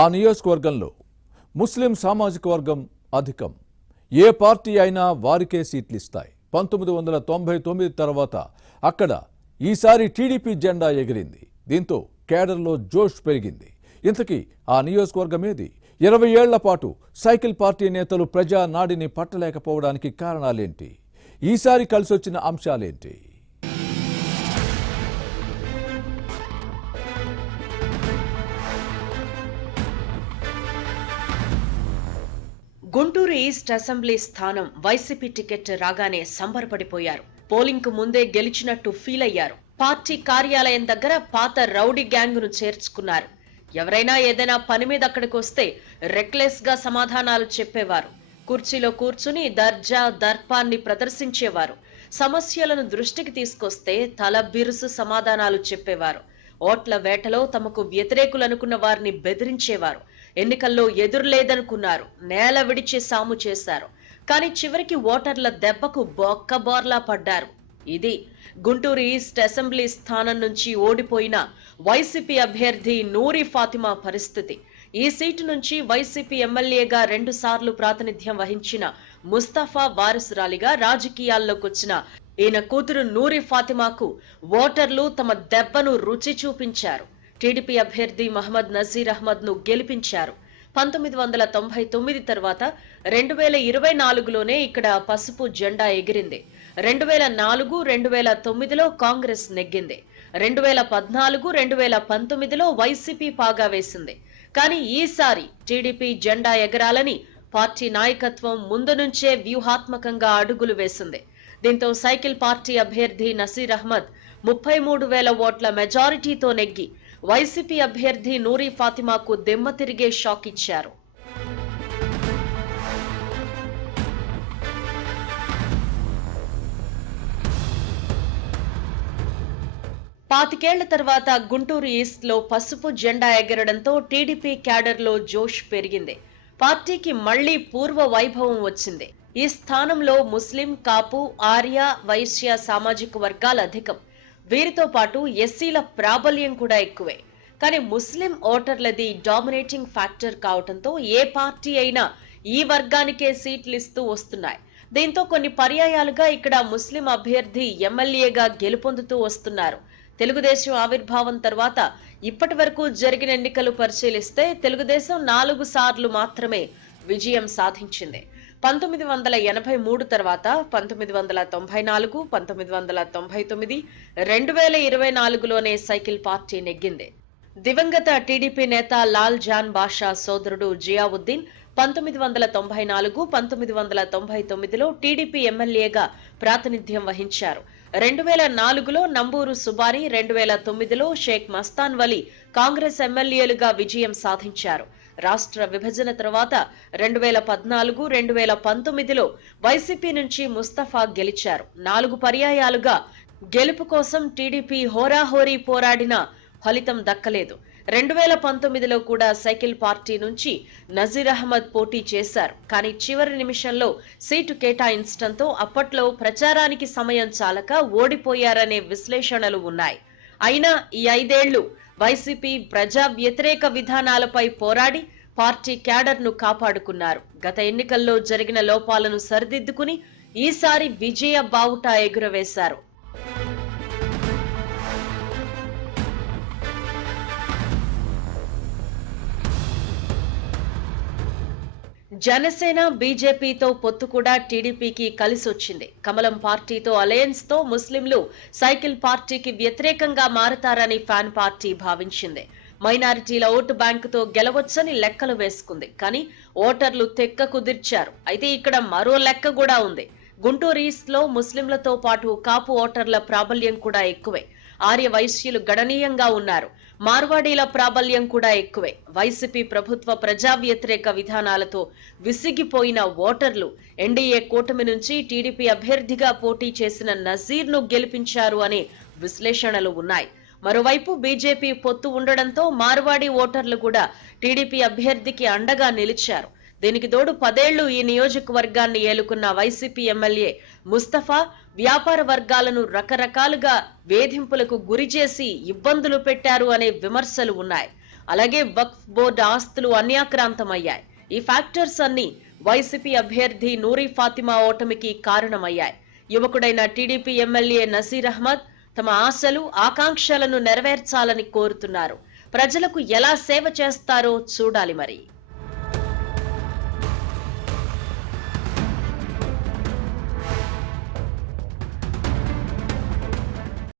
ఆ నియోజకవర్గంలో ముస్లిం సామాజిక వర్గం అధికం. ఏ పార్టీ అయినా వారికే సీట్లు ఇస్తాయి. 1999 తర్వాత అక్కడ ఈసారి టీడీపీ జెండా ఎగిరింది. దీంతో కేడర్లో జోష్ పెరిగింది. ఇంతకీ ఆ నియోజకవర్గం ఏది? 20 ఏళ్ల పాటు సైకిల్ పార్టీ నేతలు ప్రజా నాడిని పట్టలేకపోవడానికి కారణాలేంటి? ఈసారి కలిసొచ్చిన అంశాలేంటి? గుంటూరు ఈస్ట్ అసెంబ్లీ స్థానం వైసీపీ టికెట్ రాగానే సంబరపడిపోయారు. పోలింగ్ కు ముందే గెలిచినట్టు ఫీల్ అయ్యారు. పార్టీ కార్యాలయం దగ్గర పాత రౌడీ గ్యాంగ్ ను చేర్చుకున్నారు. ఎవరైనా ఏదైనా పని మీద అక్కడికి వస్తే రెక్లెస్ గా సమాధానాలు చెప్పేవారు. కుర్చీలో కూర్చుని దర్జా దర్పాన్ని ప్రదర్శించేవారు. సమస్యలను దృష్టికి తీసుకొస్తే తల బిరుసు సమాధానాలు చెప్పేవారు. ఓట్ల వేటలో తమకు వ్యతిరేకులనుకున్న వారిని బెదిరించేవారు. ఎన్నికల్లో ఎదురులేదనుకున్నారు. నేల విడిచి సాము చేశారు. కానీ చివరికి ఓటర్ల దెబ్బకు బొక్కబోర్లా పడ్డారు. ఇది గుంటూరు ఈస్ట్ అసెంబ్లీ స్థానం నుంచి ఓడిపోయిన వైసీపీ అభ్యర్థి నూరి ఫాతిమా పరిస్థితి. ఈ సీటు నుంచి వైసీపీ ఎమ్మెల్యేగా 2 సార్లు ప్రాతినిధ్యం వహించిన ముస్తఫా వారసురాలిగా రాజకీయాల్లోకి వచ్చిన ఈయన కూతురు నూరి ఫాతిమాకు ఓటర్లు తమ దెబ్బను రుచి చూపించారు. టీడీపీ అభ్యర్థి మహమ్మద్ నజీర్ అహ్మద్ ను గెలిపించారు. 1999 తర్వాత 2024లోనే ఇక్కడ పసుపు జెండా ఎగిరింది. 2004, 2009లో కాంగ్రెస్ నెగ్గింది. 2014, 2019లో వైసీపీ పాగా వేసింది. కానీ ఈసారి టీడీపీ జెండా ఎగరాలని పార్టీ నాయకత్వం ముందు నుంచే వ్యూహాత్మకంగా అడుగులు వేసింది. దీంతో సైకిల్ పార్టీ అభ్యర్థి నసీర్ అహ్మద్ 33,000 ఓట్ల మెజారిటీతో నెగ్గి వైసీపీ అభ్యర్థి నూరి ఫాతిమాకు దిమ్మ తిరిగే షాక్ ఇచ్చారు. పాతికేళ్ల తర్వాత గుంటూరు ఈస్ట్ లో పసుపు జెండా ఎగరడంతో టీడీపీ క్యాడర్లో జోష్ పెరిగింది. పార్టీకి మళ్లీ పూర్వ వైభవం వచ్చింది. ఈ స్థానంలో ముస్లిం, కాపు, ఆర్య, వైశ్య సామాజిక వర్గాలు అధికం. వీరితో పాటు ఎస్సీల ప్రాబల్యం కూడా ఎక్కువే. కానీ ముస్లిం ఓటర్లది డామినేటింగ్ ఫ్యాక్టర్ కావడంతో ఏ పార్టీ అయినా ఈ వర్గానికే సీట్లు ఇస్తూ వస్తున్నాయి. దీంతో కొన్ని పర్యాయాలుగా ఇక్కడ ముస్లిం అభ్యర్థి ఎమ్మెల్యేగా గెలుపొందుతూ వస్తున్నారు. తెలుగుదేశం ఆవిర్భావం తర్వాత ఇప్పటి వరకు జరిగిన ఎన్నికలు పరిశీలిస్తే తెలుగుదేశం 4 సార్లు మాత్రమే విజయం సాధించింది. 1983 తర్వాత 1994, 1999, 2024లోనే సైకిల్ పార్టీ నెగ్గింది. దివంగత టీడీపీ నేత లాల్ జాన్ బాషా సోదరుడు జియావుద్దీన్ 1994, 1999లో టీడీపీ ఎమ్మెల్యేగా ప్రాతినిధ్యం వహించారు. 2004లో నంబూరు సుబాని, 2009లో షేక్ మస్తాన్ వలి కాంగ్రెస్ ఎమ్మెల్యేలుగా విజయం సాధించారు. రాష్ట్ర విభజన తర్వాత 2014, 2019లో వైసీపీ నుంచి ముస్తఫా గెలిచారు. 4 పర్యాయాలుగా గెలుపు కోసం టీడీపీ హోరాహోరీ పోరాడినా ఫలితం దక్కలేదు. 2019లో కూడా సైకిల్ పార్టీ నుంచి నజీర్ అహ్మద్ పోటీ చేశారు. కానీ చివరి నిమిషంలో సీటు కేటాయించడంతో అప్పట్లో ప్రచారానికి సమయం చాలక ఓడిపోయారనే విశ్లేషణలు ఉన్నాయి. అయినా ఈ 5 ఏళ్లు వైసీపీ ప్రజా వ్యతిరేక విధానాలపై పోరాడి పార్టీ క్యాడర్ ను కాపాడుకున్నారు. గత ఎన్నికల్లో జరిగిన లోపాలను సరిదిద్దుకుని ఈసారి విజయ బావుటా ఎగురవేశారు. జనసేన, బీజేపీతో పొత్తు కూడా టీడీపీకి కలిసొచ్చింది. కమలం పార్టీతో అలయన్స్ తో ముస్లింలు సైకిల్ పార్టీకి వ్యతిరేకంగా మారతారని ఫ్యాన్ పార్టీ భావించింది. మైనారిటీల ఓటు బ్యాంకుతో గెలవొచ్చని లెక్కలు వేసుకుంది. కానీ ఓటర్లు తెక్క కుదిర్చారు. అయితే ఇక్కడ మరో లెక్క కూడా ఉంది. గుంటూరు ఈస్ట్ లో ముస్లింలతో పాటు కాపు ఓటర్ల ప్రాబల్యం కూడా ఎక్కువే. ఆర్య వైశ్యులు గణనీయంగా ఉన్నారు. మార్వాడీల ప్రాబల్యం కూడా ఎక్కువే. వైసీపీ ప్రభుత్వ ప్రజా వ్యతిరేక విధానాలతో విసిగిపోయిన ఓటర్లు ఎన్డీఏ కూటమి నుంచి టీడీపీ అభ్యర్థిగా పోటీ చేసిన నజీర్ ను గెలిపించారు అనే విశ్లేషణలు ఉన్నాయి. మరోవైపు బీజేపీ పొత్తు ఉండడంతో మార్వాడి ఓటర్లు కూడా టీడీపీ అభ్యర్థికి అండగా నిలిచారు. దీనికి తోడు 10 ఏళ్లు ఈ నియోజకవర్గాన్ని ఏలుకున్న వైసీపీ ఎమ్మెల్యే ముస్తఫా వ్యాపార వర్గాలను రకరకాలుగా వేధింపులకు గురిచేసి ఇబ్బందులు పెట్టారు అనే విమర్శలు ఉన్నాయి. అలాగే వక్ఫ్ బోర్డు ఆస్తులు అన్యాక్రాంతమయ్యాయి. ఈ ఫ్యాక్టర్స్ అన్ని వైసీపీ అభ్యర్థి నూరి ఫాతిమా ఓటమికి కారణమయ్యాయి. యువకుడైన టీడీపీ ఎమ్మెల్యే నసీర్ అహ్మద్ తమ ఆశలు, ఆకాంక్షలను నెరవేర్చాలని కోరుతున్నారు. ప్రజలకు ఎలా సేవ చేస్తారో చూడాలి మరి.